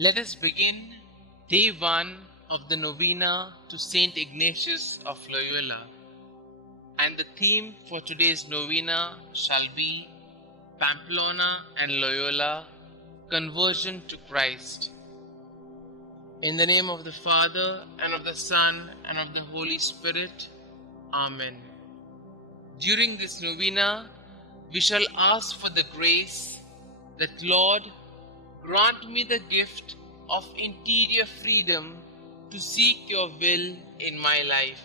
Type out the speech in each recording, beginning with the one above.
Let us begin day 1 of the Novena to St Ignatius of Loyola. And the theme for today's Novena shall be Pamplona and Loyola, Conversion to Christ. In the name of the Father, and of the Son, and of the Holy Spirit. Amen. During this Novena, we shall ask for the grace that, Lord, grant me the gift of interior freedom to seek your will in my life.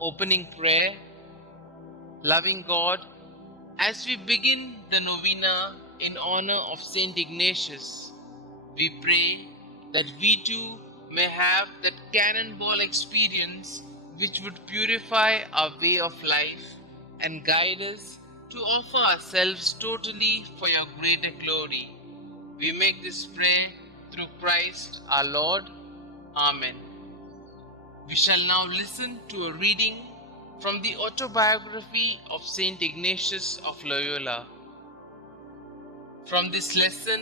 Opening prayer. Loving God, as we begin the Novena in honor of St Ignatius, we pray that we too may have that cannonball experience which would purify our way of life and guide us to offer ourselves totally for your greater glory. We make this prayer through Christ our Lord. Amen. We shall now listen to a reading from the autobiography of St Ignatius of Loyola. From this lesson,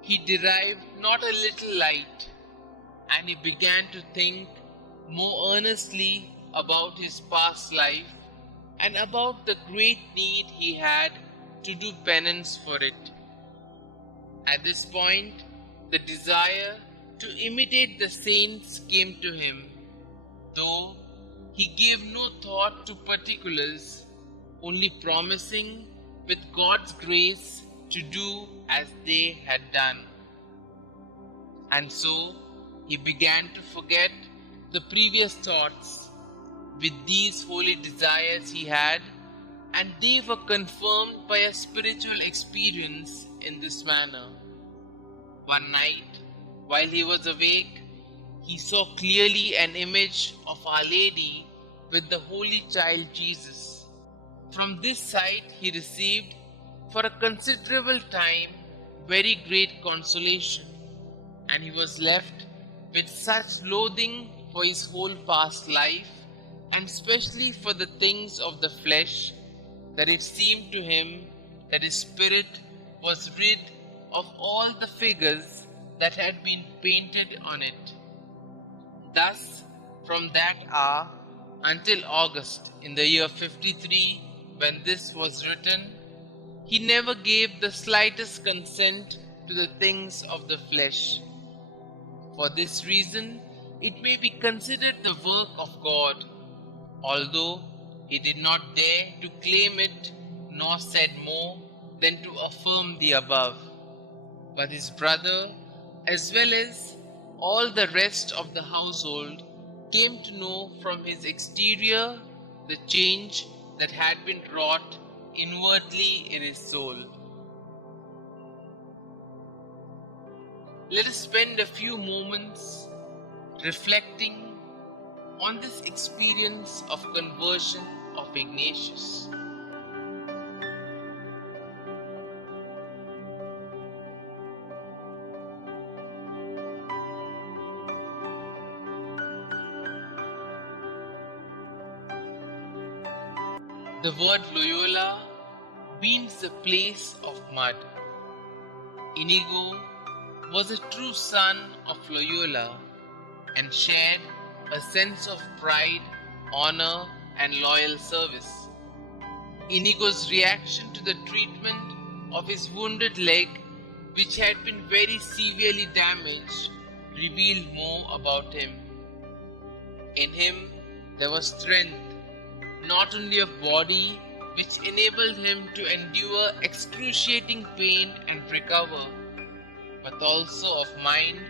he derived not a little light, and he began to think more earnestly about his past life and about the great need he had to do penance for it. At this point, the desire to imitate the saints came to him, though he gave no thought to particulars, only promising with God's grace to do as they had done. And so he began to forget the previous thoughts with these holy desires he had, and they were confirmed by a spiritual experience in this manner. One night, while he was awake, he saw clearly an image of Our Lady with the Holy Child Jesus. From this sight he received, for a considerable time, very great consolation, and he was left with such loathing for his whole past life, and especially for the things of the flesh, that it seemed to him that his spirit was rid of all the figures that had been painted on it. Thus, from that hour until August in the year 53, when this was written, he never gave the slightest consent to the things of the flesh. For this reason, it may be considered the work of God, although he did not dare to claim it, nor said more than to affirm the above. But his brother, as well as all the rest of the household, came to know from his exterior the change that had been wrought inwardly in his soul. Let us spend a few moments reflecting on this experience of conversion of Ignatius. The word Loyola means the place of mud. Inigo was a true son of Loyola and shared a sense of pride, honor, and loyal service. Inigo's reaction to the treatment of his wounded leg, which had been very severely damaged, revealed more about him. In him there was strength, not only of body, which enabled him to endure excruciating pain and recover, but also of mind,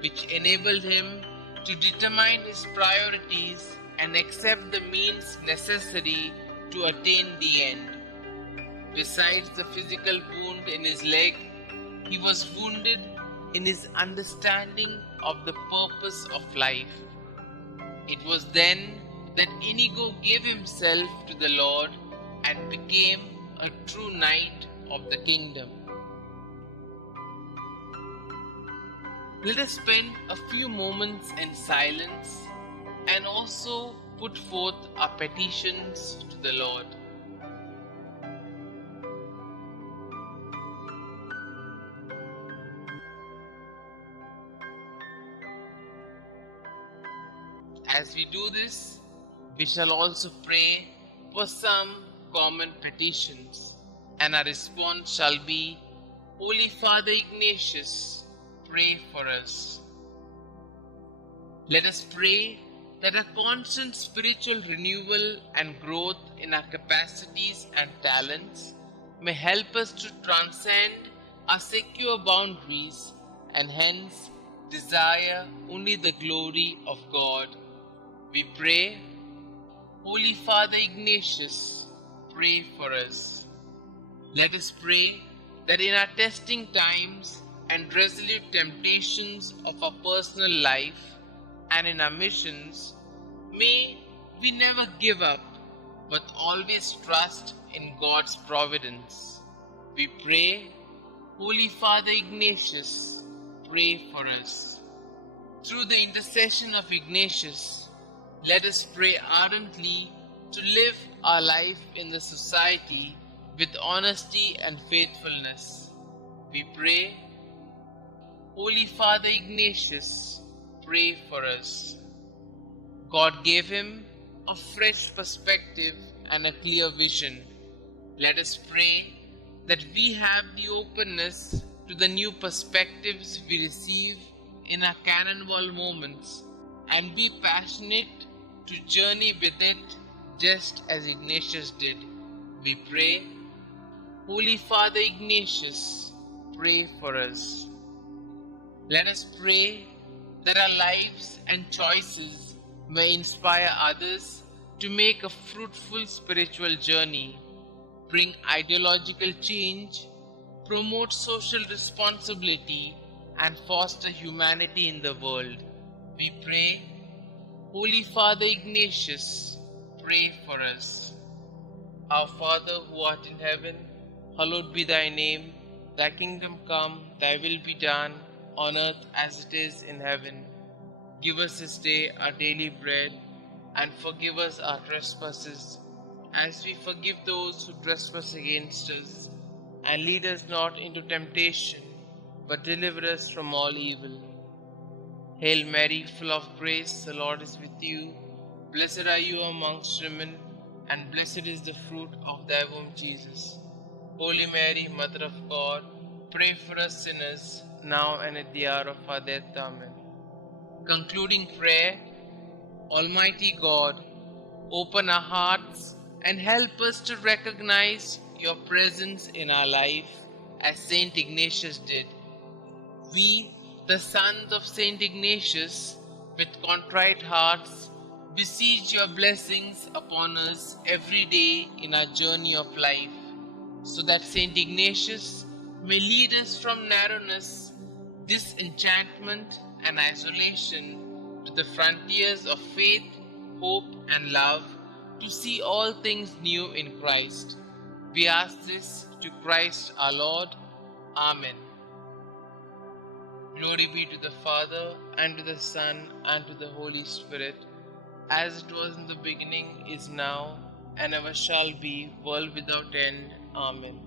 which enabled him to determine his priorities and accept the means necessary to attain the end. Besides the physical wound in his leg, he was wounded in his understanding of the purpose of life. It was then that Inigo gave himself to the Lord and became a true knight of the kingdom. Let us spend a few moments in silence and also put forth our petitions to the Lord. As we do this, we shall also pray for some common petitions, and our response shall be, Holy Father Ignatius, pray for us. Let us pray that a constant spiritual renewal and growth in our capacities and talents may help us to transcend our secure boundaries and hence desire only the glory of God. We pray, Holy Father Ignatius, pray for us. Let us pray that in our testing times and resolute temptations of our personal life and in our missions, may we never give up, but always trust in God's providence. We pray, Holy Father Ignatius, pray for us. Through the intercession of Ignatius, let us pray ardently to live our life in the society with honesty and faithfulness. We pray, Holy Father Ignatius, pray for us. God gave him a fresh perspective and a clear vision. Let us pray that we have the openness to the new perspectives we receive in our cannonball moments and be passionate to journey with it just as Ignatius did. We pray, Holy Father Ignatius, pray for us. Let us pray that our lives and choices may inspire others to make a fruitful spiritual journey, bring ideological change, promote social responsibility, and foster humanity in the world. We pray, Holy Father Ignatius, pray for us. Our Father who art in heaven, hallowed be thy name. Thy kingdom come, thy will be done, on earth as it is in heaven. Give us this day our daily bread, and forgive us our trespasses, as we forgive those who trespass against us. And lead us not into temptation, but deliver us from all evil. Hail Mary, full of grace, the Lord is with you. Blessed are you amongst women, and blessed is the fruit of thy womb, Jesus. Holy Mary, Mother of God, pray for us sinners, now and at the hour of our death. Amen. Concluding prayer, Almighty God, open our hearts and help us to recognize your presence in our life as St Ignatius did. We, the sons of St Ignatius, with contrite hearts, beseech your blessings upon us every day in our journey of life, so that St Ignatius may lead us from narrowness, disenchantment, and isolation to the frontiers of faith, hope, and love, to see all things new in Christ. We ask this to Christ our Lord. Amen. Glory be to the Father, and to the Son, and to the Holy Spirit, as it was in the beginning, is now, and ever shall be, world without end. Amen.